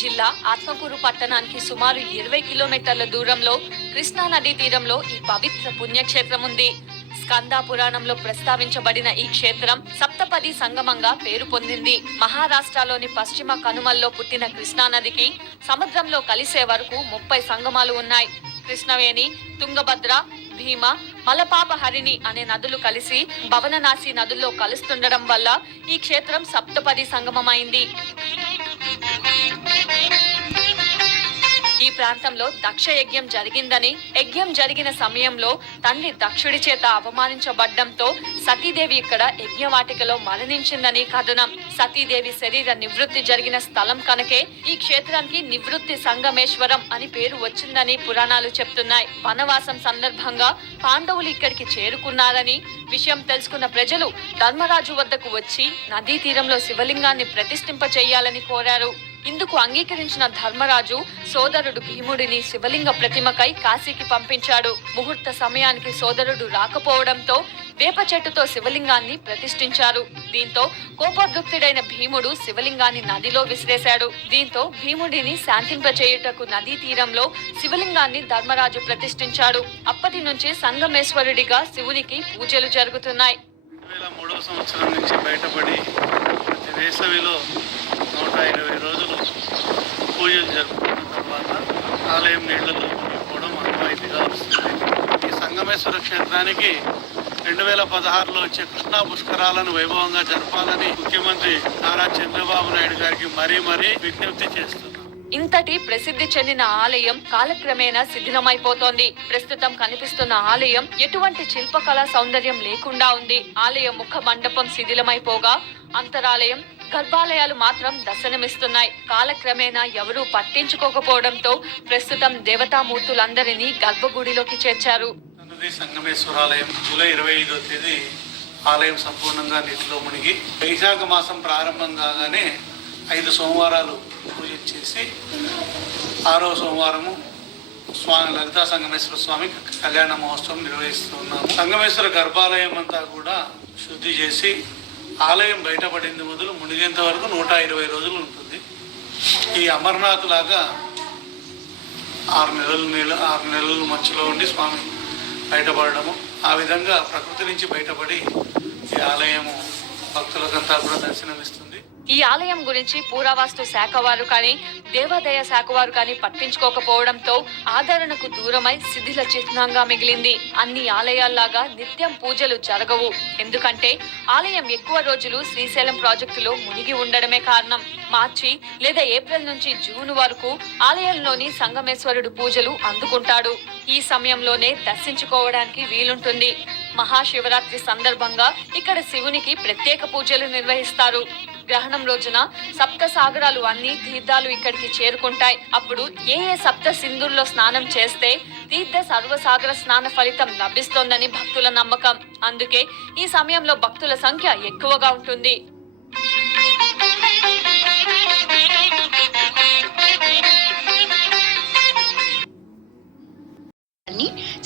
జిల్లా ఆత్మకూరు పట్టణానికి సుమారు ఇరవై కిలోమీటర్ల దూరంలో కృష్ణా నదీ తీరంలో ఈ పవిత్ర పుణ్యక్షేత్రం ఉంది. స్కంద పురాణంలో ప్రస్తావించబడిన ఈ క్షేత్రం సప్తపది సంగమంగా పేరు పొందింది. మహారాష్ట్రలోని పశ్చిమ కనుమల్లో పుట్టిన కృష్ణా నదికి సముద్రంలో కలిసే వరకు ముప్పై సంగమాలు ఉన్నాయి. కృష్ణవేణి తుంగభద్ర భీమ మలపాప హరిణి అనే నదులు కలిసి భవననాసి నదుల్లో కలుస్తుండడం వల్ల ఈ క్షేత్రం సప్తపది సంగమమైంది. ఈ ప్రాంతంలో దక్ష యజ్ఞం జరిగిందని యజ్ఞం జరిగిన సమయంలో తండ్రి దక్షుడి చేత అవమానించబడ్డంతో సతీదేవి ఇక్కడ యజ్ఞవాటికలో మరణించిందని కథనం. సతీదేవి శరీర నివృత్తి జరిగిన స్థలం కనుకే ఈ క్షేత్రానికి నివృత్తి సంగమేశ్వరం అని పేరు వచ్చిందని పురాణాలు చెప్తున్నాయి. వనవాసం సందర్భంగా పాండవులు ఇక్కడికి చేరుకున్నారని విషయం తెలుసుకున్న ప్రజలు ధర్మరాజు వద్దకు వచ్చి నదీ తీరంలో శివలింగాన్ని ప్రతిష్ఠింప చేయాలని కోరారు. ఇందుకు అంగీకరించిన ధర్మరాజు సోదరుడు భీముడిని శివలింగ ప్రతిమకై కాశీకి పంపించాడు. ముహూర్త సమయానికి సోదరుడు రాకపోవడంతో వేప చెట్టుతో శివలింగాన్ని ప్రతిష్ఠించారు. దీంతో కోపోద్రిక్తుడైన భీముడు శివలింగాన్ని నదిలో విసిరేశాడు. దీంతో భీముడిని శాంతింపచేయుటకు నదీ తీరంలో శివలింగాన్ని ధర్మరాజు ప్రతిష్ఠించాడు. అప్పటి నుంచి సంగమేశ్వరుడిగా శివునికి పూజలు జరుగుతున్నాయి. వేల మూడవ సంవత్సరం నుంచి బయటపడి వేసవిలో నూట ఇరవై రోజులు పూజలు జరుపుకున్న తర్వాత ఆలయం నీళ్ళలో మునిగిపోవడం ఆనవాయితీగా వస్తుంది ఈ సంగమేశ్వర క్షేత్రానికి రెండు వేల పదహారులో వచ్చే కృష్ణా పుష్కరాలను వైభవంగా జరపాలని ముఖ్యమంత్రి నారా చంద్రబాబు నాయుడు గారికి మరీ మరీ విజ్ఞప్తి చేస్తున్నారు ఇంతటి ప్రసిద్ధి చెందిన ఆలయం కాలక్రమేణా శిథిలమైపోతోంది. ప్రస్తుతం కనిపిస్తున్న ఆలయం ఎటువంటి శిల్పకళా సౌందర్యం లేకుండా ఉంది. ఆలయ ముఖ మండపం శిథిలమైపోగా అంతరాలయం గర్భాలయాలు మాత్రం దర్శనమిస్తున్నాయి. కాలక్రమేణా ఎవరూ పట్టించుకోకపోవడంతో ప్రస్తుతం దేవతామూర్తులందరినీ గర్భగుడిలోకి చేర్చారు. సంగమేశ్వరాలయం జూలై ఇరవై ఐదో తేదీ ఆలయం సంపూర్ణంగా నీటిలో మునిగి వైశాఖ మాసం ప్రారంభం కాగానే ఐదు సోమవారాలు పూజ చేసి ఆరో సోమవారము స్వామి లలితా సంగమేశ్వర స్వామి కళ్యాణ మహోత్సవం నిర్వహిస్తున్నాము. సంగమేశ్వర గర్భాలయం అంతా కూడా శుద్ధి చేసి ఆలయం బయటపడింది మొదలు మునిగేంత వరకు నూట ఇరవై రోజులు ఉంటుంది. ఈ అమర్నాథ్ లాగా ఆరు నెలలు నీళ్ళు ఆరు నెలలు మధ్యలో ఉండి స్వామి బయటపడము ఆ విధంగా ప్రకృతి నుంచి బయటపడి ఈ ఆలయము భక్తులకంతా కూడా దర్శనమిస్తుంది. ఈ ఆలయం గురించి పురావస్తు శాఖ వారు కానీ దేవాదాయ శాఖ వారు కానీ పట్టించుకోకపోవడంతో ఆదరణకు దూరమై శిథిల చిహ్నంగా మిగిలింది. అన్ని ఆలయాల్లాగా నిత్యం పూజలు జరగవు. ఎందుకంటే ఆలయం ఎక్కువ రోజులు శ్రీశైలం ప్రాజెక్టులో మునిగి ఉండడమే కారణం. మార్చి లేదా ఏప్రిల్ నుంచి జూన్ వరకు ఆలయంలోని సంగమేశ్వరుడు పూజలు అందుకుంటాడు. ఈ సమయంలోనే దర్శించుకోవడానికి వీలుంటుంది. మహాశివరాత్రి సందర్భంగా ఇక్కడ శివునికి ప్రత్యేక పూజలు నిర్వహిస్తారు. గ్రహణం రోజున సప్త సాగరాలు అన్ని తీర్థాలు ఇక్కడికి చేరుకుంటాయి. అప్పుడు ఏ ఏ సప్త సింధుల్లో స్నానం చేస్తే తీర్థ సర్వసాగర స్నాన ఫలితం లభిస్తోందని భక్తుల నమ్మకం. అందుకే ఈ సమయంలో భక్తుల సంఖ్య ఎక్కువగా ఉంటుంది.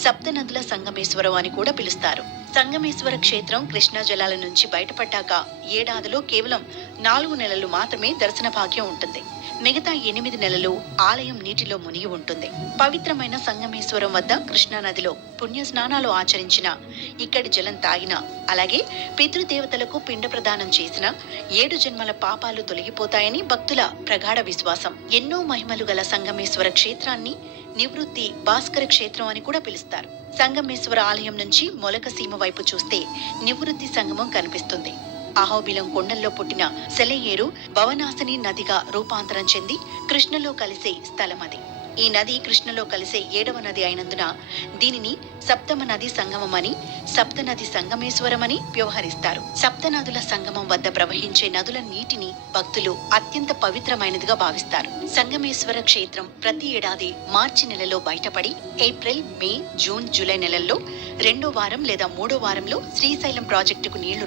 సప్తనదుల సంగమేశ్వరం అని కూడా పిలుస్తారు. సంగమేశ్వర క్షేత్రం కృష్ణా జలాల నుంచి బయటపడ్డాక ఏడాదిలో కేవలం నాలుగు నెలలు మాత్రమే దర్శన భాగ్యం ఉంటుంది. మిగతా ఎనిమిది నెలలు ఆలయం నీటిలో మునిగి ఉంటుంది. పవిత్రమైన సంగమేశ్వరం వద్ద కృష్ణా నదిలో పుణ్య స్నానాలు ఆచరించిన ఇక్కడి జలం తాగిన అలాగే పితృదేవతలకు పిండ ప్రదానం చేసిన ఏడు జన్మల పాపాలు తొలగిపోతాయని భక్తుల ప్రగాఢ విశ్వాసం. ఎన్నో మహిమలు గల సంగమేశ్వర క్షేత్రాన్ని నివృత్తి భాస్కర క్షేత్రం అని కూడా పిలుస్తారు. సంగమేశ్వర ఆలయం నుంచి మొలక సీమ వైపు చూస్తే నివృత్తి సంగమం కనిపిస్తుంది. అహోబిలం కొండల్లో పుట్టిన సెలయేరు భవనాశిని నదిగా రూపాంతరం చెంది కృష్ణలో కలిసే స్థలం అది ఈ నది కృష్ణలో కలిసే ఏడవ నది అయినందున దీనిని సప్తమ నది సంగమం అని సప్త నది సంగమేశ్వరం అని వ్యవహరిస్తారు. సప్త నదుల సంగమం వద్ద ప్రవహించే నదుల నీటిని భక్తులు అత్యంత పవిత్రమైనదిగా భావిస్తారు. సంగమేశ్వర క్షేత్రం ప్రతి ఏడాది మార్చి నెలలో బయటపడి ఏప్రిల్ మే జూన్ జూలై నెలల్లో రెండో వారం లేదా మూడో వారంలో శ్రీశైలం ప్రాజెక్టుకు నీళ్ళు